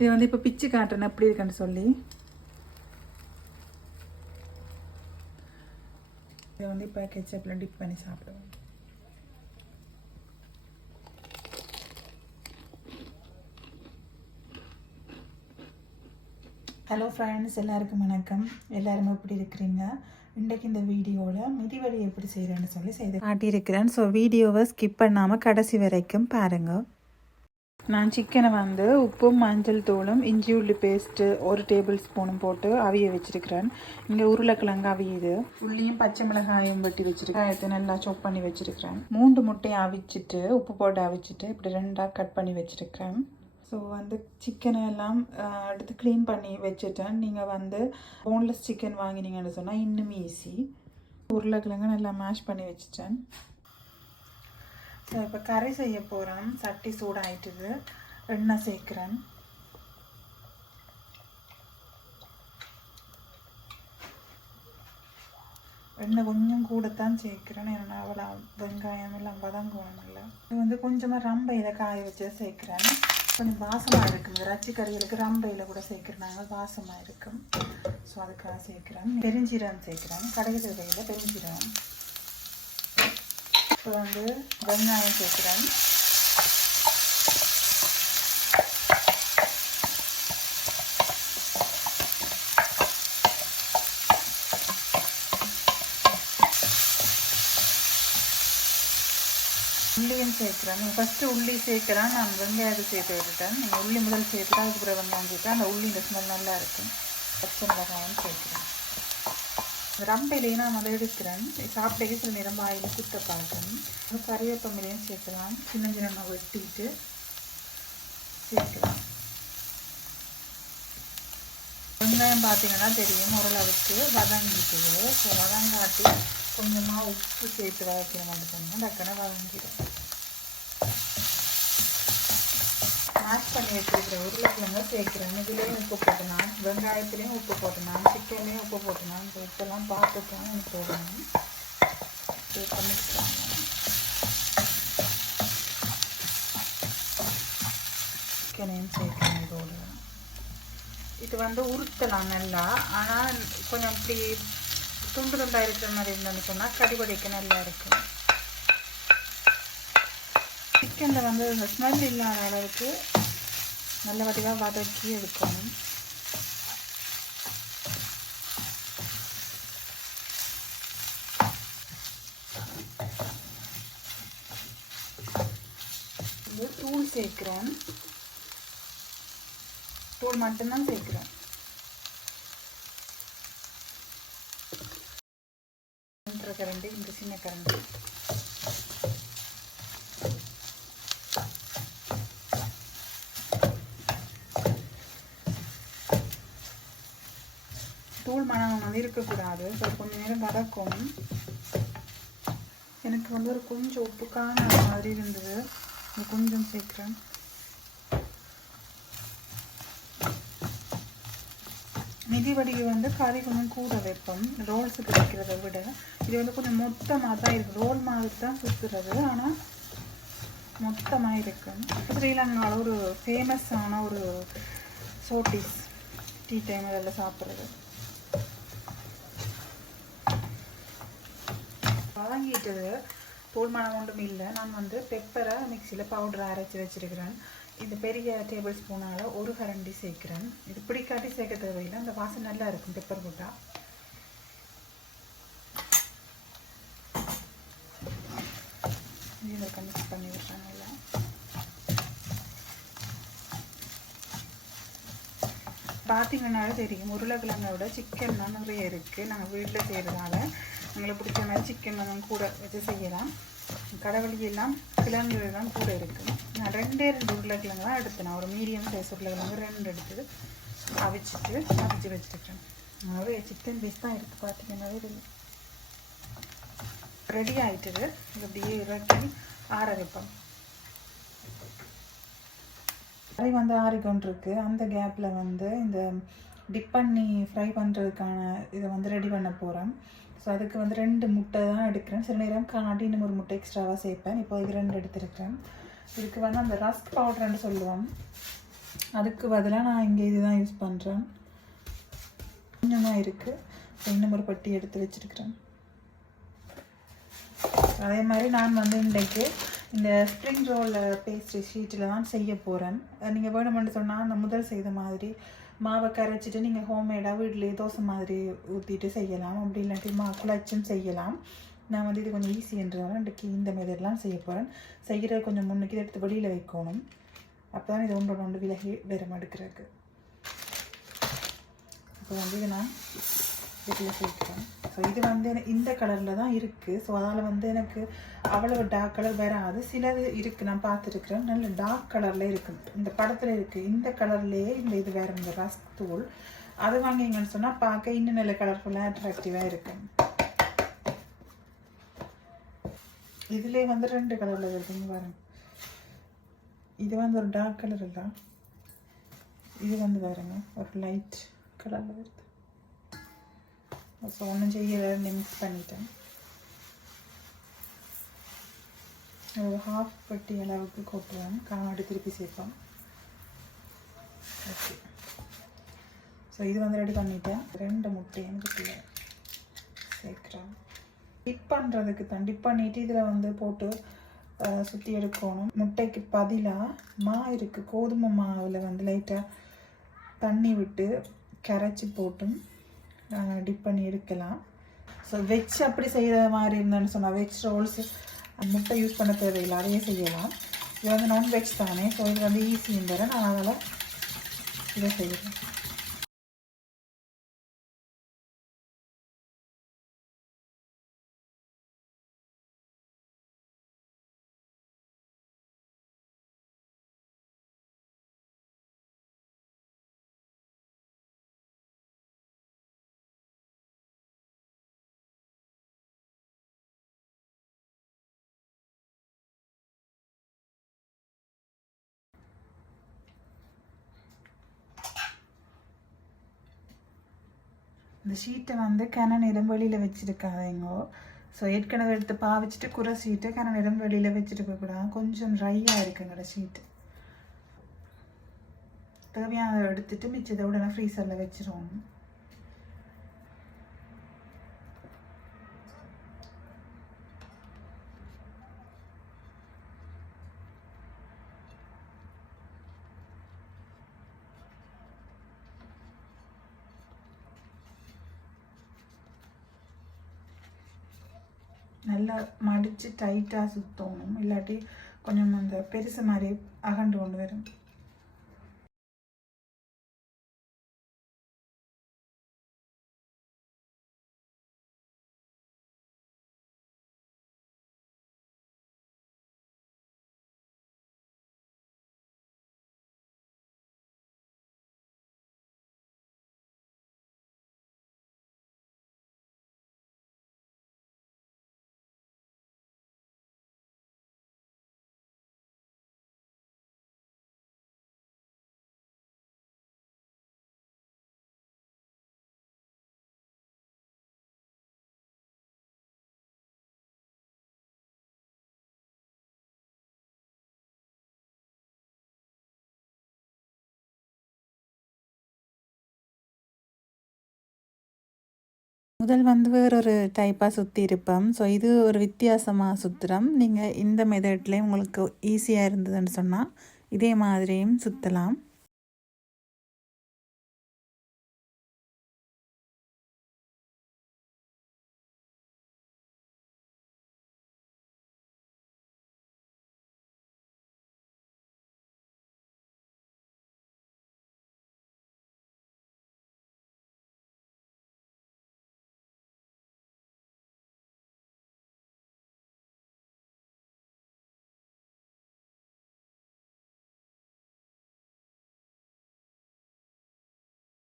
இது வந்து இப்போ பிச்சு காட்டுறேன் எப்படி இருக்குன்னு சொல்லி. இதை வந்து இப்போ கெச்சப்பில் டிப் பண்ணி சாப்பிடுவோம். ஹலோ ஃப்ரெண்ட்ஸ், எல்லாருக்கும் வணக்கம். எல்லாருமே எப்படி இருக்கிறீங்க? இன்றைக்கு இந்த வீடியோவில் மிதிவடி எப்படி செய்கிறேன்னு சொல்லி செய்து காட்டியிருக்கிறேன். ஸோ வீடியோவை ஸ்கிப் பண்ணாமல் கடைசி வரைக்கும் பாருங்கள். நான் சிக்கனை வந்து உப்பும் மஞ்சள் தூளும் இஞ்சி உள்ளி பேஸ்ட்டு 1 டேபிள் ஸ்பூனும் போட்டு அவிய வச்சுருக்கிறேன். இங்கே உருளைக்கிழங்கு அவியுது. உள்ளியும் பச்சை மிளகாயும் வெட்டி வச்சுருக்கேன். காயத்தை நல்லா சாப் பண்ணி வச்சுருக்கிறேன். 3 முட்டையை அவிச்சிட்டு உப்பு போட்டு அவிச்சிட்டு இப்படி 2ஆக கட் பண்ணி வச்சுருக்கிறேன். ஸோ வந்து சிக்கனை எல்லாம் எடுத்து க்ளீன் பண்ணி வச்சுட்டேன். நீங்கள் வந்து போன்லெஸ் சிக்கன் வாங்கினீங்கன்னு சொன்னால் இன்னும் ஈஸி. உருளைக்கிழங்கு நல்லா மேஷ் பண்ணி வச்சுட்டேன். ஸோ இப்போ கறி செய்ய போகிறேன். சட்டி சூடாயிட்டுது. எண்ணெய் சேர்க்குறேன். எண்ணெய் கொஞ்சம் கூடத்தான் சேர்க்குறேன். ஏன்னா அவ்வளோ வெங்காயம் எல்லாம் வதங்குவோம் இல்லை. இது வந்து கொஞ்சமாக ரம்பையில் காய வச்சு சேர்க்குறேன். கொஞ்சம் வாசமாக இருக்கும். இறைச்சி கறிகளுக்கு ரம்பையில் கூட சேர்க்குறாங்க, வாசமாக இருக்கும். ஸோ அதுக்காக சேர்க்குறேன். பெருஞ்சீரகம் சேர்க்குறேன். கடுகு தேவையில் பெருஞ்சீரகம். இப்போ வந்து வெங்காயம் சேர்க்குறேன். உள்ளியும் சேர்க்குறேன். ஃபஸ்ட்டு உள்ளி சேர்க்குறேன். நான் வெங்காயத்தை சேர்த்து விட்டுட்டேன். நீங்கள் உள்ளி முதல் சேர்த்துட்டா அதுக்கப்புறம் வெங்காயம் சேர்த்தா அந்த உள்ளியோட ஸ்மெல் நல்லா இருக்கும். பச்சை மிளகாயம் சேர்க்குறேன். ரம்பையிலேயே நான் அதை எடுக்கிறேன். சாப்பிட்டே சில நேரம் வாயில் குத்த பார்க்கணும். கறிவேப்பமிலையும் சேர்க்கலாம். சின்ன சின்ன வெட்டிட்டு சேர்க்கலாம். வெங்காயம் பார்த்தீங்கன்னா தெரியும் ஓரளவுக்கு வதங்கிட்டுது. ஸோ வதங்காட்டி கொஞ்சமாக உப்பு சேர்த்து வதக்கணும் சொன்னால் டக்குன்னு வதங்கிடும். மேஷ் பண்ணி வச்சுருக்கிற உருளைக்கிழங்க சேர்க்குறேன். இதுலேயும் உப்பு போட்டேன், வெங்காயத்துலேயும் உப்பு போட்டேன், சிக்கன்லேயும் உப்பு போட்டேன். உப்பெல்லாம் பார்த்துட்டேன் எனக்கு போடணும். மிக்ஸ் பண்ணணும். சிக்கனையும் சேர்க்கணும் இதோடு. இது வந்து உருட்டலாம் நல்லா. ஆனால் கொஞ்சம் இப்படி துண்டு துண்டாக இருக்கிற மாதிரி இருந்ததுன்னு சொன்னால் கறிவடைக்க நல்லா இருக்கும். சிக்கனில் வந்து இந்த ஸ்மெல் இல்லாத அளவுக்கு நல்ல வடிவாக வதக்கி எடுக்கணும். இது தூள் சேர்க்குறேன். தூள் மட்டும்தான் சேர்க்குறேன். கரண்டி, இந்த சின்ன கரண்டி. தூள் மணம் வந்து இருக்கக்கூடாது. ஸோ கொஞ்சம் நேரம் வதக்கும். எனக்கு வந்து ஒரு கொஞ்சம் உப்புக்கான மாதிரி இருந்தது. கொஞ்சம் சேர்க்குறேன். மிதிவடிக்கு வந்து கறி கொஞ்சம் கூட வைப்போம் ரோல்ஸுக்கு வைக்கிறத விட. இது வந்து கொஞ்சம் மொத்தமாக தான் இருக்குது. ரோல் மாதிரி தான் சுற்றுறது, ஆனால் மொத்தமாக இருக்கும். ஸ்ரீலங்காவில் ஒரு ஃபேமஸான ஒரு சோட்டிஸ் டீ டைம் அதில் சாப்பிட்றது. வதங்கிட்டது. தூள் மணம் ஒன்றும் இல்லை. நான் வந்து பெப்பரை மிக்சியில் பவுடரை அரைச்சி வச்சுருக்கிறேன். இந்த பெரிய டேபிள் ஸ்பூனால் 1 கரண்டி சேர்க்குறேன். இது பிடிக்காட்டி சேர்க்க தேவையில்லை. அந்த வாசனை நல்லா இருக்கும் பெப்பர் போட்டால். இதில் மிக்ஸ் பண்ணி விட்டுறாங்க. எல்லாம் பார்த்தீங்கன்னாலே தெரியும், உருளைக்கிழங்கை விட சிக்கன் தான் நிறைய இருக்குது. நாங்கள் வீட்டில் செய்கிறதால எங்களுக்கு பிடிச்ச மாதிரி சிக்கன் கொஞ்சம் கூட வச்சு செய்யலாம். கடவுளியெல்லாம் கிழங்குலாம் கூட இருக்குது. நான் 2 உருளைக்கிழங்கு தான் எடுத்தேன். நான் ஒரு மீடியம் சைஸ் உருளைக்கிழங்கு 2 எடுத்து அவிச்சு வச்சுருக்கேன். அதனால சிக்கன் பீஸ் தான் இருக்குது. பார்த்தீங்கன்னாவே இது ரெடி ஆகிட்டுது. இது அப்படியே இறக்கி ஆற வைப்போம். கறி வந்து ஆறிக்கொண்டிருக்கு. அந்த கேப்பில் வந்து இந்த டிப் பண்ணி ஃப்ரை பண்ணுறதுக்கான இதை வந்து ரெடி பண்ண போகிறேன். ஸோ அதுக்கு வந்து 2 முட்டை தான் எடுக்கிறேன். சில நேரம் காட்டி இன்னும் 1 முட்டை எக்ஸ்ட்ராவாக சேர்ப்பேன். இப்போ இதுக்கு 2 எடுத்துருக்கேன். இதுக்கு வந்து அந்த ரஸ்க் பவுடர்ன்னு சொல்லுவோம். அதுக்கு பதிலாக நான் இங்கே இதுதான் யூஸ் பண்ணுறேன். கொஞ்சம் தான் இருக்குது. இன்னும் ஒரு பட்டி எடுத்து வச்சுருக்கிறேன். அதே மாதிரி நான் வந்து இன்றைக்கு இந்த ஸ்ப்ரிங் ரோல் பேஸ்ட்ரி ஷீட்டில் தான் செய்ய போகிறேன். நீங்கள் வேணுமென்று சொன்னால் அந்த முதல் செய்த மாதிரி மாவை கரைச்சிட்டு நீங்கள் ஹோம்மேடாக வீட்டிலேயே தோசை மாதிரி ஊற்றிட்டு செய்யலாம். அப்படி இல்லாட்டி குழச்சும் செய்யலாம். நான் வந்து இது கொஞ்சம் ஈஸின்றதால இன்றைக்கி இந்த மெதட்லாம் செய்ய போகிறேன். செய்கிறது கொஞ்சம் முன்னுக்கு இதை எடுத்து வெளியில் வைக்கணும். அப்போ தான் இது ஒன்று விலகி வெறும் எடுக்கிறதுக்கு. இப்போ வந்து இது நான் வீட்டில் சேர்க்கிறேன். ஸோ இது வந்து இந்த கலரில் தான் இருக்குது. ஸோ அதனால் வந்து எனக்கு அவ்வளோ டார்க் கலர் வராது. சிலது இருக்குது, நான் பார்த்துருக்குறேன், நல்ல டார்க் கலரில் இருக்குது. இந்த படத்தில் இருக்குது இந்த கலர்லேயே இந்த இது வேறு இந்த ரஸ்க் தூள் அது வாங்கிங்கன்னு சொன்னால் பார்க்க இன்னும் நல்ல கலர்ஃபுல்லாக அட்ராக்டிவாக இருக்குது. இதுலேயே வந்து 2 கலரில் இருக்குங்க பாருங்க. இது வந்து ஒரு டார்க் கலர் இல்லை, இது வந்து பாருங்க ஒரு லைட் கலரில் வருது. ஸோ ஒன்றும் செய்ய மிக்ஸ் பண்ணிட்டேன். ஒரு ஹாஃப் பட்டி அளவுக்கு கொட்டுவேன், காமாடி திருப்பி சேர்ப்பேன். ஓகே, ஸோ இது வந்து ரெடி பண்ணிட்டேன். 2 முட்டையும் கட்டில சேர்க்குறேன். டிப் பண்ணுறதுக்கு தான் டிப் பண்ணிவிட்டு இதில் வந்து போட்டு சுற்றி எடுக்கணும். முட்டைக்கு பதிலாக இருக்குது, கோதுமை மாவில் வந்து லைட்டாக தண்ணி விட்டு கரைச்சி போட்டும் டிப் பண்ணி எடுக்கலாம். ஸோ வெஜ் அப்படி செய்கிற மாதிரி இருந்தேன்னு சொன்னால் வெஜ் ரோல்ஸ் முட்டை யூஸ் பண்ண தேவையில்லை, அதையே செய்யலாம். இது வந்து நான்வெஜ் தானே, ஸோ இது வந்து ஈஸின்றதை நான் அதனால் இதை செய்கிறேன். இந்த ஷீட்டை வந்து கன நேரம் வெளியில் வச்சுருக்காதீங்கோ. ஸோ ஏற்கனவே எடுத்து பாவிச்சிட்டு குறை ஷீட்டை கன நேரம் வெளியில் வச்சுருக்கக்கூடாது. கொஞ்சம் ட்ரையாக இருக்குங்கட ஷீட்டு. தேவையான எடுத்துட்டு மிச்சத்தை உடனே ஃப்ரீசரில் வச்சிருவோம். நல்லா மடித்து டைட்டாக சுற்றணும், இல்லாட்டி கொஞ்சம் அந்த பெருசு மாதிரி அகண்டு கொண்டு வரும். முதல் வந்து வேறொரு டைப்பாக சுற்றி இருப்போம். ஸோ இது ஒரு வித்தியாசமாக சுற்றுறோம். நீங்கள் இந்த மெத்தட்லேயும் உங்களுக்கு ஈஸியாக இருந்ததுன்னு சொன்னால் இதே மாதிரியும் சுற்றலாம்.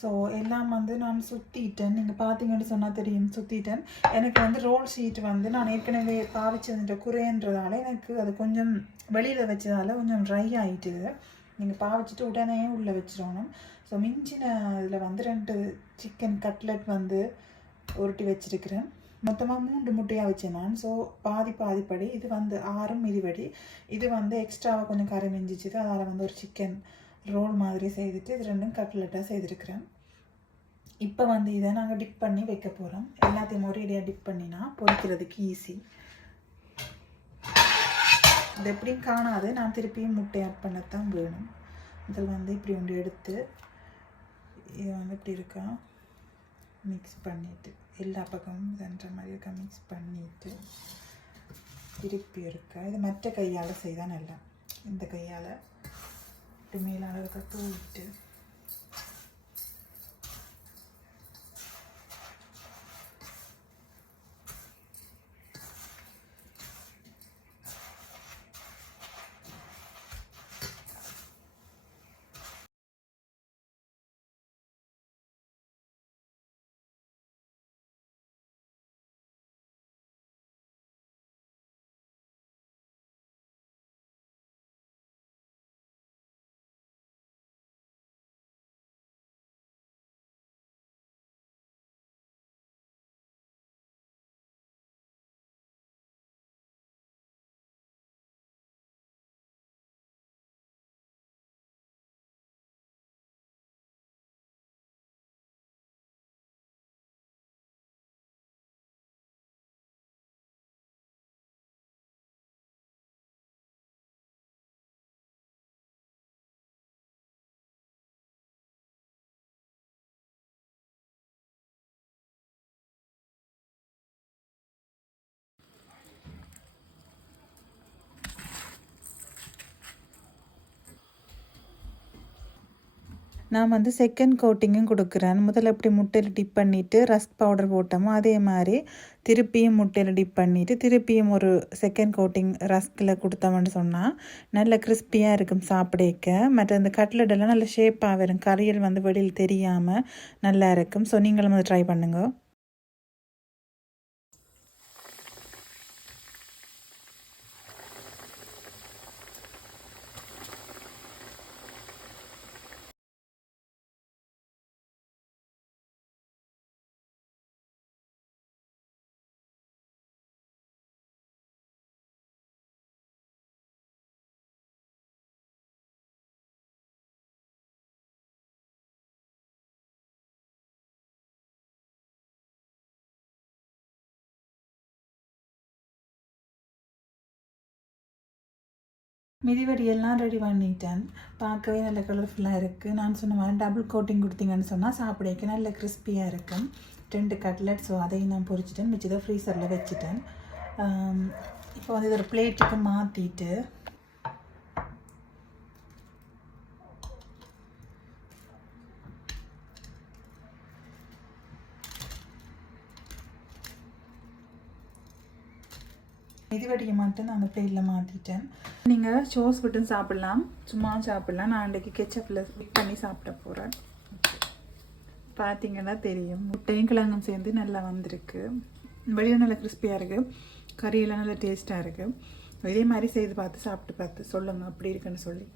ஸோ எல்லாம் வந்து நான் சுற்றிட்டேன். நீங்கள் பார்த்தீங்கன்னு சொன்னால் தெரியும், சுற்றிட்டேன். எனக்கு வந்து ரோல் ஷீட் வந்து நான் ஏற்கனவே பாவிச்சதுன்ற குறைன்றதால எனக்கு அது கொஞ்சம் வெளியில் வச்சதால் கொஞ்சம் ட்ரை ஆகிட்டுது. நீங்கள் பாவிச்சிட்டு உடனே உள்ளே வச்சிடணும். ஸோ மிஞ்சின இதில் வந்து 2 சிக்கன் கட்லெட் வந்து உருட்டி வச்சுருக்கிறேன். மொத்தமாக 3 முட்டையாக வச்சேன் நான். ஸோ பாதிப்படி இது வந்து 6 மிதிவடி. இது வந்து எக்ஸ்ட்ராவாக கொஞ்சம் கரை மிஞ்சிச்சுது, அதனால் வந்து ஒரு சிக்கன் ரோல் மாதிரி செய்துட்டு இது ரெண்டும் கட்லெட்டாக செய்திருக்கிறேன். இப்போ வந்து இதை நாங்கள் டிப் பண்ணி வைக்க போகிறோம். எல்லாத்தையும் ஒரேடியாக டிப் பண்ணினா பொரிக்கிறதுக்கு ஈஸி. இது எப்படியும் காணாது, நான் திருப்பியும் முட்டை ஆட் பண்ணத்தான் வேணும். இதில் வந்து இப்படி ஒன்று எடுத்து இதை வந்து இப்படி இருக்கா மிக்ஸ் பண்ணிவிட்டு எல்லா பக்கமும் இதுன்ற மாதிரி இருக்கா மிக்ஸ் பண்ணிவிட்டு திருப்பி இருக்கா. இது மற்ற கையால் செய்தால் நல்லா. இந்த கையால் இப்படி மேலால் இருக்க தூவிட்டு நான் வந்து செகண்ட் கோட்டிங்கும் கொடுக்குறேன். முதல்ல இப்படி முட்டையில் டிப் பண்ணிவிட்டு ரஸ்க் பவுடர் போட்டோமோ அதே மாதிரி திருப்பியும் முட்டையில் டிப் பண்ணிவிட்டு திருப்பியும் ஒரு செகண்ட் கோட்டிங் ரஸ்கில் கொடுத்தோம்னு சொன்னால் நல்ல கிறிஸ்பியாக இருக்கும் சாப்பிடக்க. மற்ற இந்த கட்லெட்டெல்லாம் நல்ல ஷேப்பாக வரும், கறியல் வந்து வெளியில் தெரியாமல் நல்லா இருக்கும். ஸோ நீங்களும் வந்து ட்ரை பண்ணுங்க. மிதிவடி எல்லாம் ரெடி பண்ணிட்டேன். பார்க்கவே நல்ல கலர்ஃபுல்லாக இருக்குது. நான் சொன்ன மாதிரி டபுள் கோட்டிங் கொடுத்தீங்கன்னு சொன்னால் சாப்பிடக்கு நல்ல கிறிஸ்பியாக இருக்கும். 2 கட்லெட். ஸோ அதையும் நான் பொரிச்சிட்டேன், மிச்சதை ஃப்ரீசரில் வச்சுட்டேன். இப்போ வந்து இதை ஒரு பிளேட்டுக்கு மாற்றிட்டு மிதிவடியை மட்டும் நான் அந்த பிளேட்டில் மாற்றிட்டேன். நீங்கள் சோஸ் விட்டு சாப்பிட்லாம், சும்மா சாப்பிட்லாம். நான் அன்றைக்கி கெச்சப்பில் மிக்ஸ் பண்ணி சாப்பிட போகிறேன். பார்த்தீங்கன்னா தெரியும், முட்டையும் கிழங்கும் சேர்ந்து நல்லா வந்திருக்கு. வெளியும் நல்லா கிறிஸ்பியாக இருக்குது, கறியெல்லாம் நல்லா டேஸ்ட்டாக இருக்குது. இதே மாதிரி செய்து பார்த்து சாப்பிட்டு பார்த்து சொல்லுங்கள் அப்படி இருக்குன்னு சொல்லி.